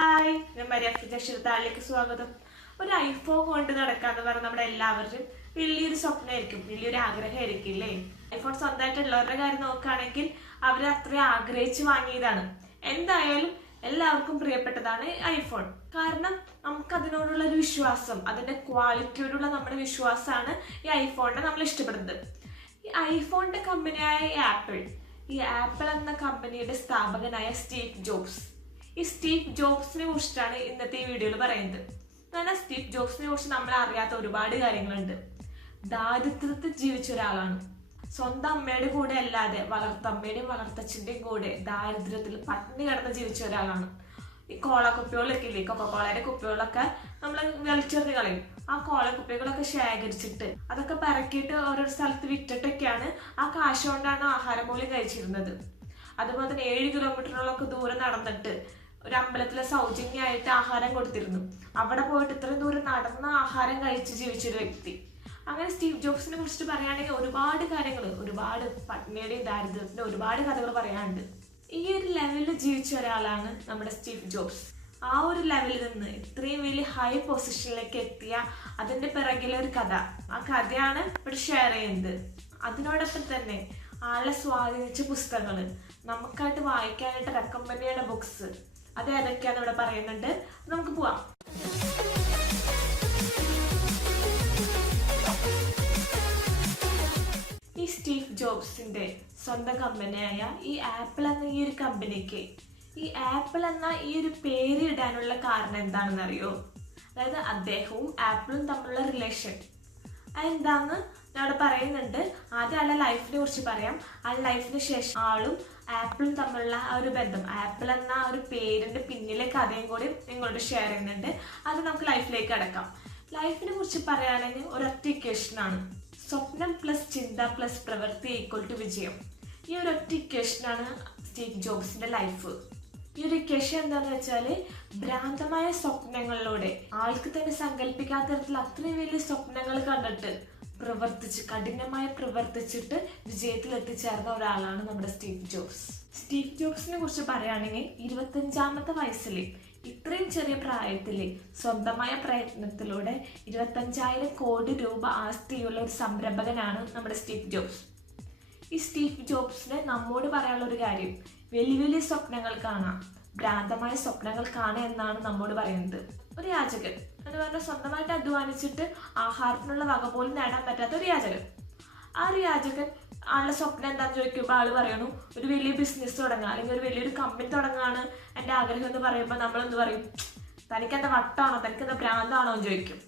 Hi, ഞാൻ അക്ഷരത്താളിലേക്ക് സ്വാഗതം. ഒരു ഐഫോൺ കൊണ്ട് നടക്കാന്ന് പറഞ്ഞാൽ നമ്മുടെ എല്ലാവരും വലിയൊരു സ്വപ്നമായിരിക്കും, വലിയൊരു ആഗ്രഹമായിരിക്കും അല്ലേ? ഐഫോൺ സ്വന്തമായിട്ടുള്ളവരുടെ കാര്യം നോക്കുകയാണെങ്കിൽ അവർ അത്രയും ആഗ്രഹിച്ച് വാങ്ങിയതാണ്. എന്തായാലും എല്ലാവർക്കും പ്രിയപ്പെട്ടതാണ് ഐഫോൺ. കാരണം നമുക്ക് അതിനോടുള്ള ഒരു വിശ്വാസം, അതിന്റെ ക്വാളിറ്റിയോടുള്ള നമ്മുടെ വിശ്വാസമാണ് ഈ ഐഫോണിനെ നമ്മൾ ഇഷ്ടപ്പെടുന്നത്. ഈ ഐഫോണിന്റെ കമ്പനിയായ ഈ ആപ്പിൾ എന്ന കമ്പനിയുടെ സ്ഥാപകനായ സ്റ്റീവ് ജോബ്സ്. ഈ സ്റ്റീവ് ജോബ്സിനെ കുറിച്ചിട്ടാണ് ഇന്നത്തെ ഈ വീഡിയോയിൽ പറയുന്നത്. എന്നാൽ സ്റ്റീവ് ജോബ്സിനെ കുറിച്ച് നമ്മൾ അറിയാത്ത ഒരുപാട് കാര്യങ്ങളുണ്ട്. ദാരിദ്ര്യത്തിൽ ജീവിച്ച ഒരാളാണ്. സ്വന്തം അമ്മയുടെ കൂടെ അല്ലാതെ വളർത്തമ്മയുടെയും വളർത്തച്ഛൻ്റെയും കൂടെ ദാരിദ്ര്യത്തിൽ പട്ടിണി കിടന്ന് ജീവിച്ച ഒരാളാണ്. ഈ കോളക്കുപ്പികളൊക്കെ ഇല്ലേ, കൊക്കക്കോളയുടെ കുപ്പികളൊക്കെ നമ്മൾ വലിച്ചെറിഞ്ഞ് കളയും. ആ കോളക്കുപ്പികളൊക്കെ ശേഖരിച്ചിട്ട് അതൊക്കെ പറക്കിയിട്ട് ഓരോ സ്ഥലത്ത് വിറ്റിട്ടൊക്കെയാണ് ആ കാശ് കൊണ്ടാണ് ആഹാരം പോലും കഴിച്ചിരുന്നത്. അതുപോലെ തന്നെ 7 കിലോമീറ്ററുകളൊക്കെ ദൂരം നടന്നിട്ട് ഒരു അമ്പലത്തിലെ സൗജന്യമായിട്ട് ആഹാരം കൊടുത്തിരുന്നു. അവിടെ പോയിട്ട് ഇത്രയും ദൂരം നടന്ന് ആഹാരം കഴിച്ച് ജീവിച്ചൊരു വ്യക്തി. അങ്ങനെ സ്റ്റീവ് ജോബ്സിനെ കുറിച്ചിട്ട് പറയുകയാണെങ്കിൽ ഒരുപാട് കാര്യങ്ങൾ, ഒരുപാട് പട്ടിണിയുടെയും ദാരിദ്ര്യത്തിൻ്റെ ഒരുപാട് കഥകൾ പറയാനുണ്ട്. ഈ ഒരു ലെവലിൽ ജീവിച്ച ഒരാളാണ് നമ്മുടെ സ്റ്റീവ് ജോബ്സ്. ആ ഒരു ലെവലിൽ നിന്ന് ഇത്രയും വലിയ ഹൈ പൊസിഷനിലേക്ക് എത്തിയ അതിൻ്റെ പിറകിലെ ഒരു കഥ, ആ കഥയാണ് ഇവിടെ ഷെയർ ചെയ്യുന്നത്. അതിനോടൊപ്പം തന്നെ ആളെ സ്വാധീനിച്ച പുസ്തകങ്ങൾ, നമുക്കായിട്ട് വായിക്കാനായിട്ട് റെക്കമെൻഡ് ചെയ്യുന്ന ബുക്സ്, അത് ഏതൊക്കെയാന്ന് ഇവിടെ പറയുന്നുണ്ട്. നമുക്ക് പോവാം. ഈ സ്റ്റീവ് ജോബ്സിന്റെ സ്വന്തം കമ്പനിയായ ഈ ആപ്പിൾ എന്ന ഈ ഒരു കമ്പനിക്ക് ഈ ആപ്പിൾ എന്ന ഈ ഒരു പേര് ഇടാനുള്ള കാരണം എന്താണെന്ന് അറിയോ? അതായത് അദ്ദേഹവും ആപ്പിളും തമ്മിലുള്ള റിലേഷൻ അതെന്താന്ന് ഞാൻ അവിടെ പറയുന്നുണ്ട്. ആദ്യം ആളുടെ ലൈഫിനെ കുറിച്ച് പറയാം. ആ ലൈഫിന് ശേഷം ആളും ആപ്പിളും തമ്മിലുള്ള ആ ഒരു ബന്ധം, ആപ്പിൾ എന്ന ആ ഒരു പേരിന്റെ പിന്നിലെ കഥയും കൂടി നിങ്ങളോട് ഷെയർ ചെയ്യുന്നുണ്ട്. അത് നമുക്ക് ലൈഫിലേക്ക് അടക്കാം. ലൈഫിനെ കുറിച്ച് പറയുകയാണെങ്കിൽ ഒരൊറ്റ ഇക്വേഷനാണ്: സ്വപ്നം പ്ലസ് ചിന്ത പ്ലസ് പ്രവൃത്തി ഈക്വൽ ടു വിജയം. ഈ ഒരു ഒറ്റ ഇക്വേഷനാണ് സ്റ്റീവ് ജോബ്സിന്റെ ലൈഫ്. ഈ ഒരു ഇക്വേഷൻ എന്താണെന്ന് വെച്ചാൽ, ഭ്രാന്തമായ സ്വപ്നങ്ങളിലൂടെ ആൾക്ക് തന്നെ സങ്കല്പിക്കാത്ത തരത്തിൽ അത്രയും വലിയ സ്വപ്നങ്ങൾ കണ്ടിട്ട് കഠിനമായി പ്രവർത്തിച്ചിട്ട് വിജയത്തിൽ എത്തിച്ചേർന്ന ഒരാളാണ് നമ്മുടെ സ്റ്റീവ് ജോബ്സ്. സ്റ്റീവ് ജോബ്സിനെ കുറിച്ച് പറയുകയാണെങ്കിൽ 25-ാമത്തെ വയസ്സിൽ ഇത്രയും ചെറിയ പ്രായത്തിൽ സ്വന്തമായ പ്രയത്നത്തിലൂടെ 25,000 കോടി രൂപ ആസ്തിയുള്ള ഒരു സംരംഭകനാണ് നമ്മുടെ സ്റ്റീവ് ജോബ്സ്. ഈ സ്റ്റീവ് ജോബ്സിന് നമ്മോട് പറയാനുള്ള ഒരു കാര്യം, വലിയ വലിയ സ്വപ്നങ്ങൾ കാണാം, ഭ്രാന്തമായ സ്വപ്നങ്ങൾ കാണുക എന്നാണ് നമ്മോട് പറയുന്നത്. ഒരു യാചകൻ എന്ന് പറഞ്ഞാൽ സ്വന്തമായിട്ട് അധ്വാനിച്ചിട്ട് ആഹാരത്തിനുള്ള വക പോലും നേടാൻ പറ്റാത്ത ഒരു യാചകൻ. ആ ഒരു യാചകൻ ആളുടെ സ്വപ്നം എന്താണെന്ന് ചോദിക്കുമ്പോൾ ആൾ പറയണു ഒരു വലിയ ബിസിനസ് തുടങ്ങുക, അല്ലെങ്കിൽ ഒരു വലിയൊരു കമ്പനി തുടങ്ങുകയാണ് എൻ്റെ ആഗ്രഹം എന്ന് പറയുമ്പോൾ നമ്മളെന്ത് പറയും? തനിക്കെന്താ വട്ടാണോ, തനിക്കെന്താ ഭ്രാന്താണോ എന്ന് ചോദിക്കും.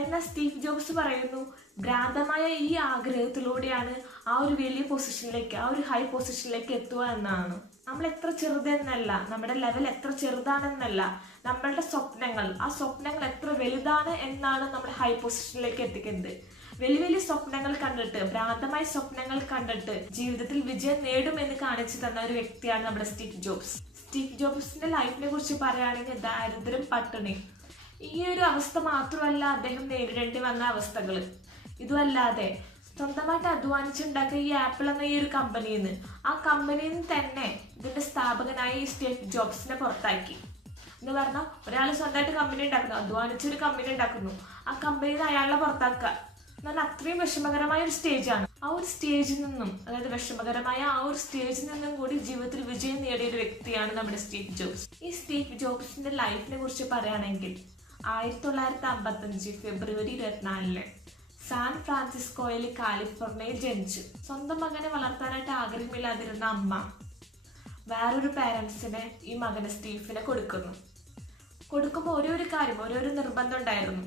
എന്നാൽ സ്റ്റീവ് ജോബ്സ് പറയുന്നു, ഭ്രാന്തമായ ഈ ആഗ്രഹത്തിലൂടെയാണ് ആ ഒരു വലിയ പൊസിഷനിലേക്ക്, ആ ഒരു ഹൈ പൊസിഷനിലേക്ക് എത്തുക എന്നാണ്. നമ്മൾ എത്ര ചെറുതെന്നല്ല, നമ്മുടെ ലെവൽ എത്ര ചെറുതാണെന്നല്ല, നമ്മളുടെ സ്വപ്നങ്ങൾ, ആ സ്വപ്നങ്ങൾ എത്ര വലുതാണ് എന്നാണ് നമ്മൾ ഹൈ പൊസിഷനിലേക്ക് എത്തിക്കുന്നത്. വലിയ വലിയ സ്വപ്നങ്ങൾ കണ്ടിട്ട്, ഭ്രാന്തമായ സ്വപ്നങ്ങൾ കണ്ടിട്ട് ജീവിതത്തിൽ വിജയം നേടുമെന്ന് കാണിച്ചു തന്ന ഒരു വ്യക്തിയാണ് നമ്മുടെ സ്റ്റീവ് ജോബ്സ്. സ്റ്റീവ് ജോബ്സിന്റെ ലൈഫിനെ കുറിച്ച് പറയുകയാണെങ്കിൽ ദാരിദ്ര്യം, പട്ടിണി, ഈ ഒരു അവസ്ഥ മാത്രമല്ല അദ്ദേഹം നേരിടേണ്ടി വന്ന അവസ്ഥകൾ. ഇതുമല്ലാതെ സ്വന്തമായിട്ട് അധ്വാനിച്ചുണ്ടാക്കിയ ഈ ആപ്പിൾ എന്ന ഈ ഒരു കമ്പനിയിൽ നിന്ന്, ആ കമ്പനിയിൽ നിന്ന് തന്നെ ഇതിന്റെ സ്ഥാപകനായ ഈ സ്റ്റീവ് ജോബ്സിനെ പുറത്താക്കി. എന്ന് പറഞ്ഞാൽ ഒരാൾ സ്വന്തമായിട്ട് കമ്പനി ഉണ്ടാക്കുന്നു, അധ്വാനിച്ചൊരു കമ്പനി ഉണ്ടാക്കുന്നു, ആ കമ്പനിയിൽ നിന്ന് അയാളെ പുറത്താക്കുക എന്ന് പറഞ്ഞാൽ അത്രയും വിഷമകരമായ ഒരു സ്റ്റേജാണ്. ആ ഒരു സ്റ്റേജിൽ നിന്നും, അതായത് വിഷമകരമായ ആ ഒരു സ്റ്റേജിൽ നിന്നും കൂടി ജീവിതത്തിൽ വിജയം നേടിയ ഒരു വ്യക്തിയാണ് നമ്മുടെ സ്റ്റീവ് ജോബ്സ്. ഈ സ്റ്റീവ് ജോബ്സിന്റെ ലൈഫിനെ കുറിച്ച് പറയുകയാണെങ്കിൽ 1955 ഫെബ്രുവരി 24 സാൻ ഫ്രാൻസിസ്കോയിൽ കാലിഫോർണിയയിൽ ജനിച്ചു. സ്വന്തം മകനെ വളർത്താനായിട്ട് ആഗ്രഹമില്ലാതിരുന്ന അമ്മ വേറൊരു പാരൻസിനെ ഈ മകനെ സ്റ്റീഫിനെ കൊടുക്കുമ്പോൾ ഓരോരു കാര്യം, ഓരോരു നിർബന്ധം ഉണ്ടായിരുന്നു.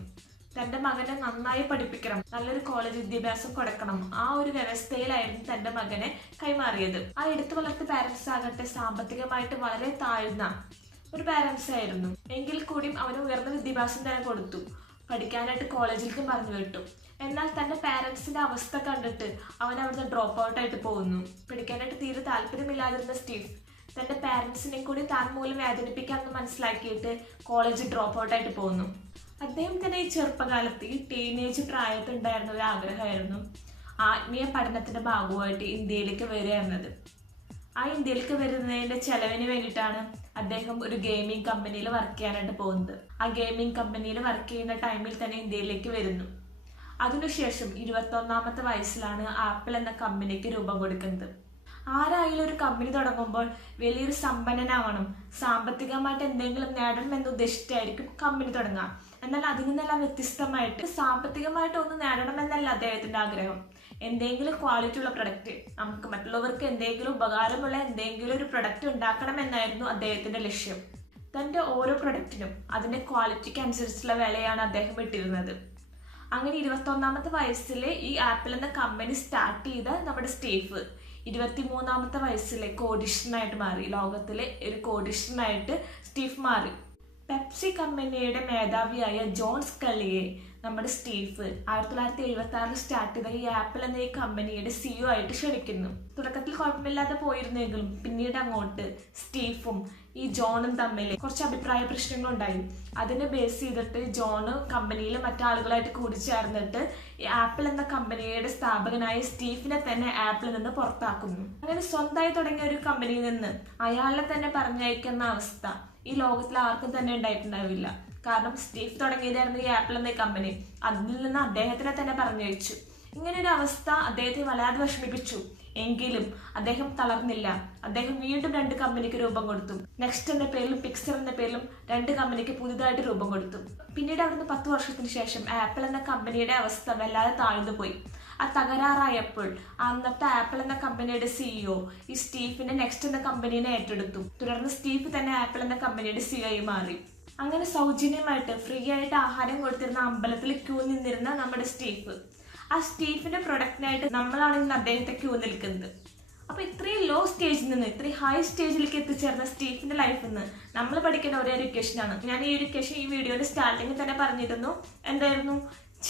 തൻ്റെ മകനെ നന്നായി പഠിപ്പിക്കണം, നല്ലൊരു കോളേജ് വിദ്യാഭ്യാസം കൊടുക്കണം, ആ ഒരു വ്യവസ്ഥയിലായിരുന്നു തൻ്റെ മകനെ കൈമാറിയത്. ആ എടുത്തു വളർത്തിയ പാരൻസ് ആകട്ടെ സാമ്പത്തികമായിട്ട് വളരെ താഴ്ന്ന ഒരു പാരൻസ് ആയിരുന്നു. എങ്കിൽ കൂടിയും അവന് ഉയർന്ന വിദ്യാഭ്യാസം തന്നെ കൊടുത്തു, പഠിക്കാനായിട്ട് കോളേജിലേക്കും പറഞ്ഞു വിട്ടു. എന്നാൽ തൻ്റെ പാരൻസിന്റെ അവസ്ഥ കണ്ടിട്ട് അവൻ അവിടുന്ന് ഡ്രോപ്പ് ഔട്ടായിട്ട് പോകുന്നു. പഠിക്കാനായിട്ട് തീരെ താല്പര്യമില്ലാതിരുന്ന സ്റ്റീവ് തൻ്റെ പാരൻസിനെ കൂടി താൻ മൂലം വേദനിപ്പിക്കാമെന്ന് മനസ്സിലാക്കിയിട്ട് കോളേജ് ഡ്രോപ്പ് ഔട്ടായിട്ട് പോകുന്നു. അദ്ദേഹം തന്നെ ഈ ചെറുപ്പകാലത്ത്, ഈ ടീനേജ് പ്രായത്തിൽ ഉണ്ടായിരുന്ന ഒരു ആഗ്രഹമായിരുന്നു ആത്മീയ പഠനത്തിന്റെ ഭാഗമായിട്ട് ഇന്ത്യയിലേക്ക് വരിക എന്നത്. ആ ഇന്ത്യയിലേക്ക് വരുന്നതിന്റെ ചെലവിന് വേണ്ടിയിട്ടാണ് അദ്ദേഹം ഒരു ഗെയിമിംഗ് കമ്പനിയിൽ വർക്ക് ചെയ്യാനായിട്ട് പോകുന്നത്. ആ ഗെയിമിംഗ് കമ്പനിയിൽ വർക്ക് ചെയ്യുന്ന ടൈമിൽ തന്നെ ഇന്ത്യയിലേക്ക് വരുന്നു. അതിനുശേഷം 21-ാമത്തെ വയസ്സിലാണ് ആപ്പിൾ എന്ന കമ്പനിക്ക് രൂപം കൊടുക്കുന്നത്. ആരായാലും ഒരു കമ്പനി തുടങ്ങുമ്പോൾ വലിയൊരു സമ്പന്നനാവണം, സാമ്പത്തികമായിട്ട് എന്തെങ്കിലും നേടണം എന്ന് ഉദ്ദേശിച്ചായിരിക്കും കമ്പനി തുടങ്ങുക. എന്നാൽ അതിൽ നിന്നെല്ലാം വ്യത്യസ്തമായിട്ട് സാമ്പത്തികമായിട്ട് ഒന്ന് നേടണമെന്നല്ല അദ്ദേഹത്തിന്റെ ആഗ്രഹം. എന്തെങ്കിലും ക്വാളിറ്റി ഉള്ള പ്രൊഡക്റ്റ്, നമുക്ക് മറ്റുള്ളവർക്ക് എന്തെങ്കിലും ഉപകാരമുള്ള എന്തെങ്കിലും ഒരു പ്രൊഡക്റ്റ് ഉണ്ടാക്കണമെന്നായിരുന്നു അദ്ദേഹത്തിന്റെ ലക്ഷ്യം. തന്റെ ഓരോ പ്രൊഡക്റ്റിനും അതിന്റെ ക്വാളിറ്റിക്ക് അനുസരിച്ചുള്ള വിലയാണ് അദ്ദേഹം ഇട്ടിരുന്നത്. അങ്ങനെ 21-ാമത്തെ വയസ്സിൽ ഈ ആപ്പിൾ എന്ന കമ്പനി സ്റ്റാർട്ട് ചെയ്ത നമ്മുടെ സ്റ്റീവ് 23-ാമത്തെ വയസ്സിലെ കോടീശ്വരനായിട്ട് മാറി. ലോകത്തിലെ ഒരു കോടീശ്വരനായിട്ട് സ്റ്റീവ് മാറി. പെപ്സി കമ്പനിയുടെ മേധാവിയായ ജോൺ സ്കള്ളിയെ നമ്മുടെ സ്റ്റീവ് 1976 സ്റ്റാർട്ട് ചെയ്ത ഈ ആപ്പിൾ എന്ന ഈ കമ്പനിയുടെ CEO ആയിട്ട് ക്ഷണിക്കുന്നു. തുടക്കത്തിൽ കുഴപ്പമില്ലാതെ പോയിരുന്നെങ്കിലും പിന്നീട് അങ്ങോട്ട് സ്റ്റീവും ഈ ജോണും തമ്മിൽ കുറച്ച് അഭിപ്രായ പ്രശ്നങ്ങളുണ്ടായി. അതിനെ ബേസ് ചെയ്തിട്ട് ജോണ് കമ്പനിയിൽ മറ്റാളുകളായിട്ട് കൂടിച്ചേർന്നിട്ട് ഈ ആപ്പിൾ എന്ന കമ്പനിയുടെ സ്ഥാപകനായ സ്റ്റീവിനെ തന്നെ ആപ്പിളിൽ നിന്ന് പുറത്താക്കുന്നു. അങ്ങനെ സ്വന്തമായി തുടങ്ങിയ ഒരു കമ്പനിയിൽ നിന്ന് അയാളെ തന്നെ പറഞ്ഞയക്കുന്ന അവസ്ഥ ഈ ലോകത്തിൽ ആർക്കും തന്നെ ഉണ്ടായിട്ടുണ്ടാവില്ല. കാരണം സ്റ്റീവ് തുടങ്ങിയതായിരുന്നു ഈ ആപ്പിൾ എന്ന കമ്പനി. അതിൽ നിന്ന് അദ്ദേഹത്തിനെ തന്നെ പറഞ്ഞയച്ചു. ഇങ്ങനെ ഒരു അവസ്ഥ അദ്ദേഹത്തെ വല്ലാതെ വിഷമിപ്പിച്ചു. എങ്കിലും അദ്ദേഹം തളർന്നില്ല. അദ്ദേഹം വീണ്ടും 2 കമ്പനിക്ക് രൂപം കൊടുത്തു. നെക്സ്റ്റ് എന്ന പേരിലും പിക്സർ എന്ന പേരിലും 2 കമ്പനിക്ക് പുതിയതായിട്ട് രൂപം കൊടുത്തു. പിന്നീട് അവിടുന്ന് 10 വർഷത്തിന് ശേഷം ആപ്പിൾ എന്ന കമ്പനിയുടെ അവസ്ഥ വല്ലാതെ താഴ്ന്നു പോയി. ആ തകരാറായപ്പോൾ അന്നത്തെ ആപ്പിൾ എന്ന കമ്പനിയുടെ CEO ഈ സ്റ്റീവിന്റെ നെക്സ്റ്റ് എന്ന കമ്പനീനെ ഏറ്റെടുത്തു. തുടർന്ന് സ്റ്റീവ് തന്നെ ആപ്പിൾ എന്ന കമ്പനിയുടെ CEO ആയി മാറി. അങ്ങനെ സൗജന്യമായിട്ട് ഫ്രീ ആയിട്ട് ആഹാരം കൊടുത്തിരുന്ന അമ്പലത്തിൽ ക്യൂ നിന്നിരുന്ന നമ്മുടെ സ്റ്റീവ്, ആ സ്റ്റീവിന്റെ പ്രൊഡക്റ്റിനായിട്ട് നമ്മളാണ് ഇന്ന് അദ്ദേഹത്തെ ക്യൂ നിൽക്കുന്നത്. അപ്പൊ ഇത്രയും ലോ സ്റ്റേജിൽ നിന്ന് ഇത്രയും ഹൈ സ്റ്റേജിലേക്ക് എത്തിച്ചേർന്ന സ്റ്റീവിന്റെ ലൈഫിൽ നിന്ന് നമ്മൾ പഠിക്കുന്ന ഒരേ ഒരു ഇക്വേഷനാണ്. ഞാൻ ഈ ഒരു ഇക്വേഷൻ ഈ വീഡിയോയുടെ സ്റ്റാർട്ടിങ്ങിൽ തന്നെ പറഞ്ഞിരുന്നു. എന്തായിരുന്നു?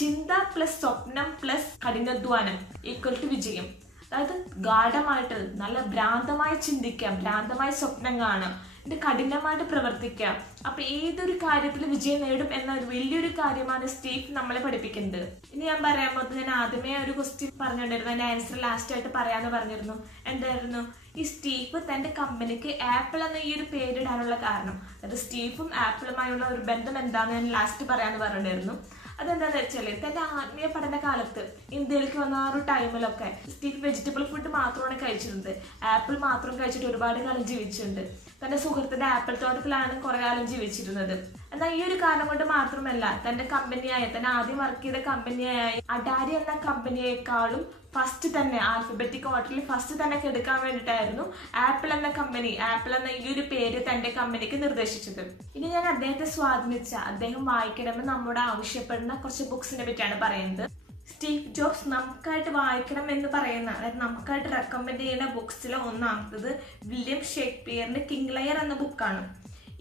ചിന്ത പ്ലസ് സ്വപ്നം പ്ലസ് കഠിനാധ്വാനം ഈക്വൽ ടു വിജയം. അതായത് ഗാഢമായിട്ട് നല്ല ഭ്രാന്തമായി ചിന്തിക്കാം, ഭ്രാന്തമായി സ്വപ്നം കാണാം, ഇത് കഠിനമായിട്ട് പ്രവർത്തിക്കാം. അപ്പൊ ഏതൊരു കാര്യത്തിൽ വിജയം നേടും എന്ന ഒരു വലിയൊരു കാര്യമാണ് സ്റ്റീവ് നമ്മളെ പഠിപ്പിക്കുന്നത്. ഇനി ഞാൻ പറയാൻ പോകുന്നത്, ഞാൻ ആദ്യമേ ഒരു ക്വസ്റ്റ്യൻ പറഞ്ഞുകൊണ്ടിരുന്നു, അതിന്റെ ആൻസർ ലാസ്റ്റ് ആയിട്ട് പറയാന്ന് പറഞ്ഞിരുന്നു. എന്തായിരുന്നു? ഈ സ്റ്റീവ് തന്റെ കമ്പനിക്ക് ആപ്പിൾ എന്ന ഈ ഒരു പേരിടാനുള്ള കാരണം, അതായത് സ്റ്റീവും ആപ്പിളുമായുള്ള ഒരു ബന്ധം എന്താണെന്ന് ഞാൻ ലാസ്റ്റ് പറയാന്ന് പറഞ്ഞിരുന്നു. അതെന്താന്ന് വെച്ചാല് തന്റെ ആത്മീയ പഠന കാലത്ത് ഇന്ത്യയിലേക്ക് വന്ന ആ ഒരു ടൈമിലൊക്കെ സ്റ്റീവ് വെജിറ്റബിൾ ഫുഡ് മാത്രമാണ് കഴിച്ചിരുന്നത്. ആപ്പിൾ മാത്രം കഴിച്ചിട്ട് ഒരുപാട് കാലം ജീവിച്ചിട്ടുണ്ട്. തന്റെ സുഹൃത്തിന്റെ ആപ്പിൾ തോട്ടത്തിലാണ് കുറെ കാലം ജീവിച്ചിരുന്നത്. എന്നാൽ ഈ ഒരു കാരണം കൊണ്ട് മാത്രമല്ല, തന്റെ കമ്പനിയായ തന്നെ ആദ്യം വർക്ക് ചെയ്ത കമ്പനിയായ അഡാരി എന്ന കമ്പനിയേക്കാളും ഫസ്റ്റ് തന്നെ ആൽഫബറ്റിക് ഓർഡറിൽ ഫസ്റ്റ് തന്നെ എടുക്കാൻ വേണ്ടിയിട്ടായിരുന്നു ആപ്പിൾ എന്ന കമ്പനി, ആപ്പിൾ എന്ന ഈ ഒരു പേര് തന്റെ കമ്പനിക്ക് നിർദ്ദേശിച്ചത്. ഇനി ഞാൻ അദ്ദേഹത്തെ സ്വാധീനിച്ച, അദ്ദേഹം വായിക്കണമെന്ന് നമ്മോട് ആവശ്യപ്പെടുന്ന കുറച്ച് ബുക്സിനെ പറ്റിയാണ് പറയുന്നത്. സ്റ്റീവ് ജോബ്സ് നമുക്കായിട്ട് വായിക്കണം എന്ന് പറയുന്ന, അതായത് നമുക്കായിട്ട് റെക്കമെൻഡ് ചെയ്യുന്ന ബുക്സിലെ ഒന്നാമത്തത് വില്യം ഷേക്സ്പിയറിന്റെ കിങ് ലയർ എന്ന ബുക്കാണ്.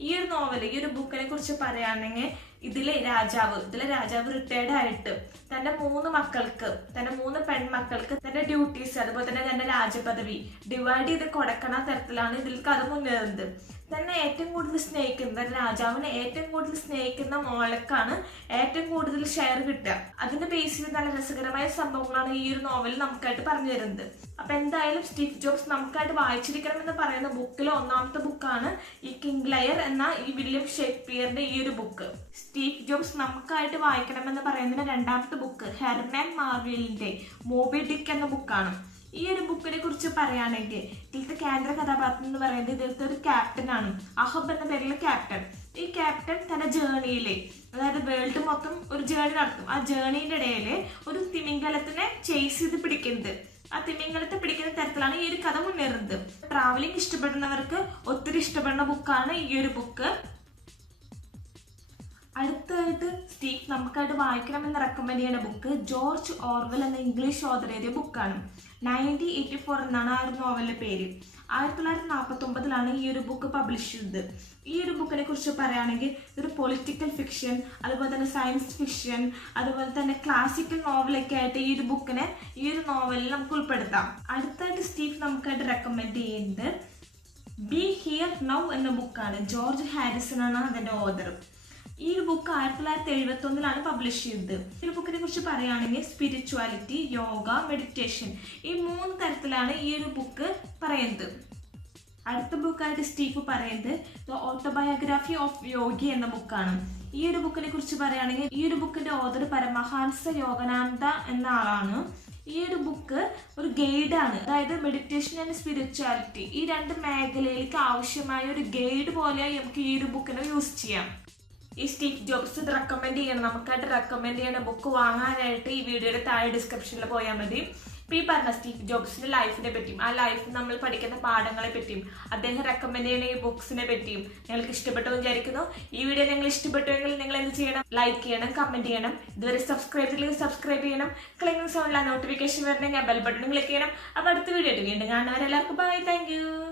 ഈ ഒരു നോവൽ, ഈ ഒരു ബുക്കിനെ കുറിച്ച് പറയുകയാണെങ്കിൽ ഇതിലെ രാജാവ് റിട്ടയർഡ് ആയിട്ട് തന്റെ 3 മക്കൾക്ക്, തന്റെ 3 പെൺമക്കൾക്ക് തന്റെ ഡ്യൂട്ടീസ് അതുപോലെ തന്നെ തന്റെ രാജപദവി ഡിവൈഡ് ചെയ്ത് കൊടുക്കണ തരത്തിലാണ് ഇതിൽ കഥ മുന്നേറുന്നത്. തന്നെ ഏറ്റവും കൂടുതൽ സ്നേഹിക്കുന്ന, രാജാവിനെ ഏറ്റവും കൂടുതൽ സ്നേഹിക്കുന്ന മോളക്കാണ് ഏറ്റവും കൂടുതൽ ഷെയർ കിട്ടുക. അതിന്റെ ബേസിൽ നല്ല രസകരമായ സംഭവങ്ങളാണ് ഈ ഒരു നോവൽ നമുക്കായിട്ട് പറഞ്ഞു തരുന്നത്. അപ്പൊ എന്തായാലും സ്റ്റീവ് ജോബ്സ് നമുക്കായിട്ട് വായിച്ചിരിക്കണം എന്ന് പറയുന്ന ബുക്കിലെ ഒന്നാമത്തെ ബുക്കാണ് ഈ കിങ് ലയർ എന്ന ഈ വില്യം ഷേക്സ്പിയറിന്റെ ഈ ഒരു ബുക്ക്. സ്റ്റീവ് ജോബ്സ് നമുക്കായിട്ട് വായിക്കണമെന്ന് പറയുന്ന രണ്ടാമത്തെ ബുക്ക് ഹെർമാൻ മാർവെലിന്റെ മോബി ഡിക്ക് എന്ന ബുക്കാണ്. ഈ ഒരു ബുക്കിനെ കുറിച്ച് പറയുകയാണെങ്കിൽ ഇതിലത്തെ കേന്ദ്ര കഥാപാത്രം എന്ന് പറയുന്നത് ഇതിലത്തെ ഒരു ക്യാപ്റ്റനാണ്, അഹബ് എന്ന പേരിലെ ക്യാപ്റ്റൻ. ഈ ക്യാപ്റ്റൻ തന്റെ ജേർണിയിലെ, അതായത് വേൾഡ് മൊത്തം ഒരു ജേർണി നടത്തും. ആ ജേർണിയുടെ ഇടയിൽ ഒരു തിമിംഗലത്തിനെ ചേസ് ചെയ്ത് പിടിക്കുന്നത്, ആ തിമിംഗലത്തെ പിടിക്കുന്ന തരത്തിലാണ് ഈ ഒരു കഥ മുന്നേറുന്നത്. ട്രാവലിംഗ് ഇഷ്ടപ്പെടുന്നവർക്ക് ഒത്തിരി ഇഷ്ടപ്പെടുന്ന ബുക്കാണ് ഈ ഒരു ബുക്ക്. അടുത്തായിട്ട് സ്റ്റീവ് നമുക്കായിട്ട് വായിക്കണമെന്ന് റെക്കമെൻഡ് ചെയ്യുന്ന ബുക്ക് ജോർജ് ഓർവെൽ എന്ന ഇംഗ്ലീഷ് ഓഥർ എഴുതിയ ബുക്കാണ്. 1984 എന്നാണ് ആ ഒരു നോവലിന്റെ പേര്. 1949 ഈ ഒരു ബുക്ക് പബ്ലിഷ് ചെയ്തത്. ഈ ഒരു ബുക്കിനെ കുറിച്ച് പറയുകയാണെങ്കിൽ ഒരു പൊളിറ്റിക്കൽ ഫിക്ഷൻ, അതുപോലെ തന്നെ സയൻസ് ഫിക്ഷൻ, അതുപോലെ തന്നെ ക്ലാസിക്കൽ നോവലൊക്കെ ആയിട്ട് ഈ ഒരു ബുക്കിനെ ഈ ഒരു നോവലിൽ നമുക്ക് ഉൾപ്പെടുത്താം. അടുത്തായിട്ട് സ്റ്റീവ് നമുക്കായിട്ട് റെക്കമെൻഡ് ചെയ്യുന്നത് ബി ഹിയർ നൗ എന്ന ബുക്കാണ്. ജോർജ് ഹാരിസൺ ആണ് അതിന്റെ ഓഥർ. ഈ ഒരു ബുക്ക് 1971 പബ്ലിഷ് ചെയ്തത്. ഈ ഒരു ബുക്കിനെ കുറിച്ച് പറയുകയാണെങ്കിൽ സ്പിരിച്വാലിറ്റി, യോഗ, മെഡിറ്റേഷൻ, ഈ 3 തരത്തിലാണ് ഈ ഒരു ബുക്ക് പറയുന്നത്. അടുത്ത ബുക്കായിട്ട് സ്റ്റീഫ് പറയുന്നത് ദ ഓട്ടോബയോഗ്രഫി ഓഫ് യോഗി എന്ന ബുക്കാണ്. ഈ ഒരു ബുക്കിനെ കുറിച്ച് പറയുകയാണെങ്കിൽ ഈ ഒരു ബുക്കിന്റെ ഓതർ പരമഹംസ യോഗാനന്ദ എന്ന ആളാണ്. ഈ ഒരു ബുക്ക് ഒരു ഗൈഡാണ്. അതായത് മെഡിറ്റേഷൻ ആൻഡ് സ്പിരിച്വാലിറ്റി ഈ രണ്ട് മേഖലയിലേക്ക് ആവശ്യമായ ഒരു ഗൈഡ് പോലെ നമുക്ക് ഈ ഒരു ബുക്കിനെ യൂസ് ചെയ്യാം. ഈ സ്റ്റീവ് ജോബ്സ് ഇത് റെക്കമെൻഡ് ചെയ്യണം, നമുക്കായിട്ട് റെക്കമെൻഡ് ചെയ്യണ ബുക്ക് വാങ്ങാനായിട്ട് ഈ വീഡിയോയുടെ താഴെ ഡിസ്ക്രിപ്ഷനിൽ പോയാൽ മതി. ഇപ്പം ഈ പറഞ്ഞ സ്റ്റീവ് ജോബ്സിന്റെ ലൈഫിനെ പറ്റിയും ആ ലൈഫ് നമ്മൾ പഠിക്കുന്ന പാഠങ്ങളെ പറ്റിയും അദ്ദേഹം റെക്കമെൻഡ് ചെയ്യുന്ന ഈ ബുക്സിനെ പറ്റിയും നിങ്ങൾക്ക് ഇഷ്ടപ്പെട്ടു വിചാരിക്കുന്നു. ഈ വീഡിയോ നിങ്ങൾ ഇഷ്ടപ്പെട്ടുവെങ്കിൽ നിങ്ങൾ എന്ത് ചെയ്യണം? ലൈക്ക് ചെയ്യണം, കമന്റ് ചെയ്യണം. ഇതുവരെ സബ്സ്ക്രൈബ് ചെയ്തില്ലെങ്കിൽ സബ്സ്ക്രൈബ് ചെയ്യണം. ക്ലിക്കിംഗ് സൗണ്ടിൽ നോട്ടിഫിക്കേഷൻ വരണമെങ്കിൽ ബെൽ ബട്ടൺ ക്ലിക്ക് ചെയ്യണം. അപ്പോൾ അടുത്ത വീഡിയോ ആയിട്ട് വീണ്ടും കാണുന്നവരെല്ലാവർക്കും ബൈ. Thank you.